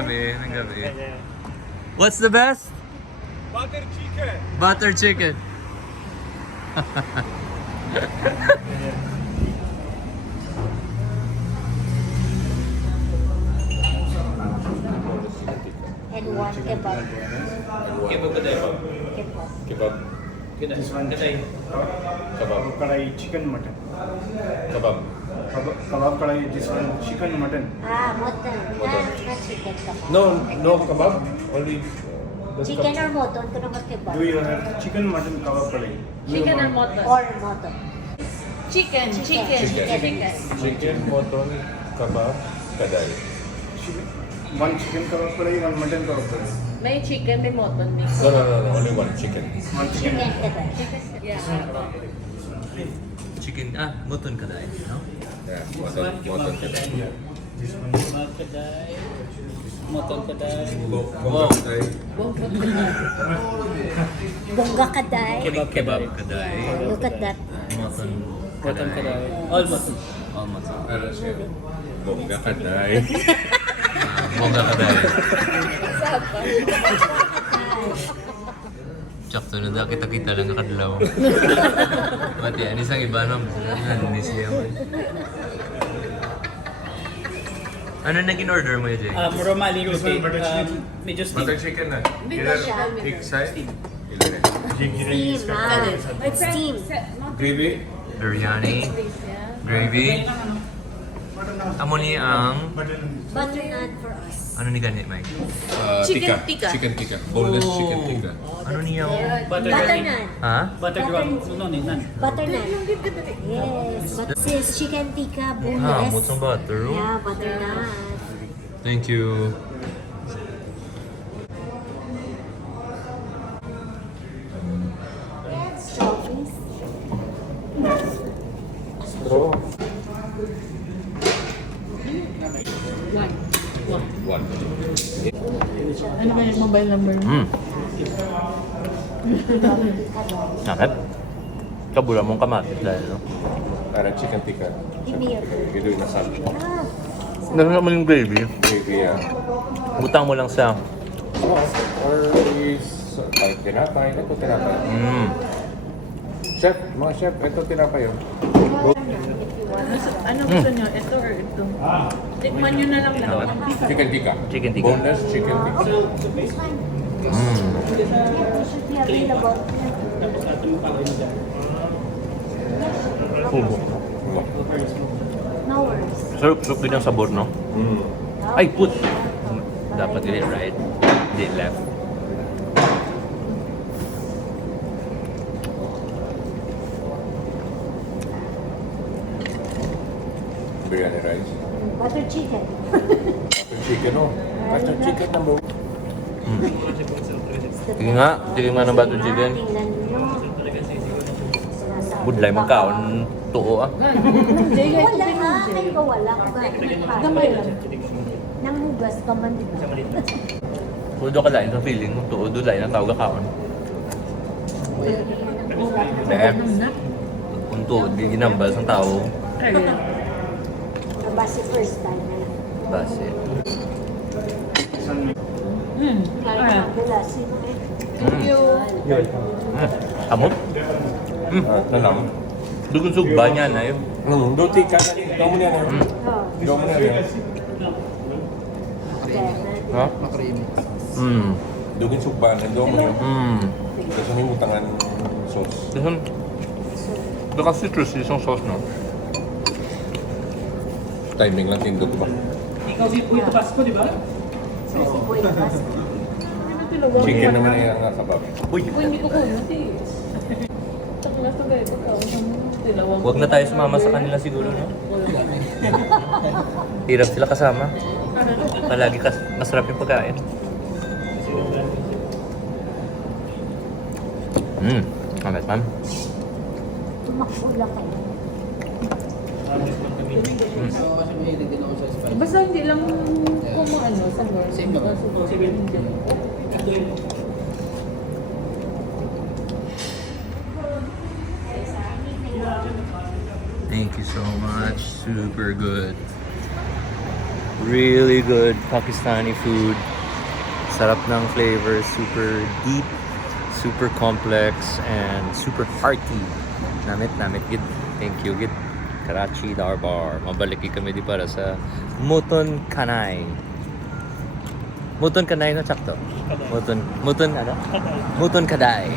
ng gabi. What's the best? Butter chicken. Butter chicken. And one kebab. Kebab ba tayo? Kebab. Kebab. This one Kebab. kebab kadai chicken mutton. Kebab. Kebab kadai this one chicken mutton. Mutton. Not chicken kebab. No kebab. Only Chicken or mutton, kuno ka kebab. Do you have chicken mutton kebab kadai? Chicken and mutton. Or mutton. Chicken. chicken, mutton, kebab, kadai. One chicken kebab kadai, one mutton kebab kadai. May chicken, may mutton mix. No, only one chicken. One chicken. Chicken kebab. Yeah. Chicken, mutton kadai, no? Yeah, mutton kadai. This one. Bongga kaday. Kebab kadai. Look at that. Mutton kadai. All mutton. Bongga kadai. Bongga kadai. Sakto na daw kita lang nakadlaw. Mati, anis ang iba no? Nanis niya man. Ano naging order mo yun, Jay? Romali rotate, medyo steam. Butter chicken na. Hindi siya. Egg side. Steam, Steam. Gravy. Biryani. Gravy. Amo ni ang... Butter naan for us. Ano ni ganit, Mike? Chicken tikka. Chicken tikka. Boneless chicken tikka. Ano niya? Butter naan. Ha? Butter naan. Butter naan. Yes. But sis, chicken tikka, boneless. Mutong butter. Yeah, butter naan. Thank you. Strawberries. One. Ano ba yung mobile number mo? Nakit? Kabula mong kamatis dahil, no? Para chicken tikka. Give me your food. Gawin na salad. Nasa mo yung gravy? Gravy, Butang mo lang sa... Or is... Like tinapay. Ito tinapay. Chef, mga chef, ito tinapay yun. Ano gusto nyo? Ito or ito? Tikman nyo na lang lahat. Chicken tikka. Chicken tikka. Boneless chicken tikka. It should be available. Fubo. No worries. Sarap din ang sabor, no? Ay, put! Dapat did it right. Did it left. Biryani rice. Butter chicken. Butter chicken, oh. Butter chicken number one. Sige nga ng butter chicken. Tingnan nyo. Budlay magkaon tuo ah. Wala nga. Ay, ko wala. Gamay lang. Nanghugas ka man, di ba? Kudo ka lain sa feeling mo tuo dulay na tawag kaon. Dahil kung tuo di ginambal sa tao. Basi first time na lang. Base. Kaya nagdala. Sino eh? Thank you. Amot? Nalang. Dugun sugba niya na yun. Do tikka na rin. Ito mo niya na. Oh. Ito mo niya na. Ha? Dugin sugba na. Ito mo niya. Kasi may mutangan sauce. Dahan. Baka citrus isang sauce, no? Timing lang tindog ba? Ikaw si Puyo Pasco, di ba? Si Boy Bas. Chicken naman yung kebab. Uy! Hindi ko kunot eh. Takla sa gaya ko tao. Tilawang. Huwag na tayo sumama sa kanila siguro, no? Hirap sila kasama. Palagi masarap yung pagkain. Amet, ma'am. Tumakula kayo. Basta hindi lang kung ano sa work. Thank you so much. Super good. Really good Pakistani food. Sarap ng flavors, super deep, super complex, and super hearty. Namit gid. Thank you gid. Karachi, Darbar. Mabalik kami di para sa Muton Kanay. Muton Kanay no sakto. Muton ano? Muton Kaday.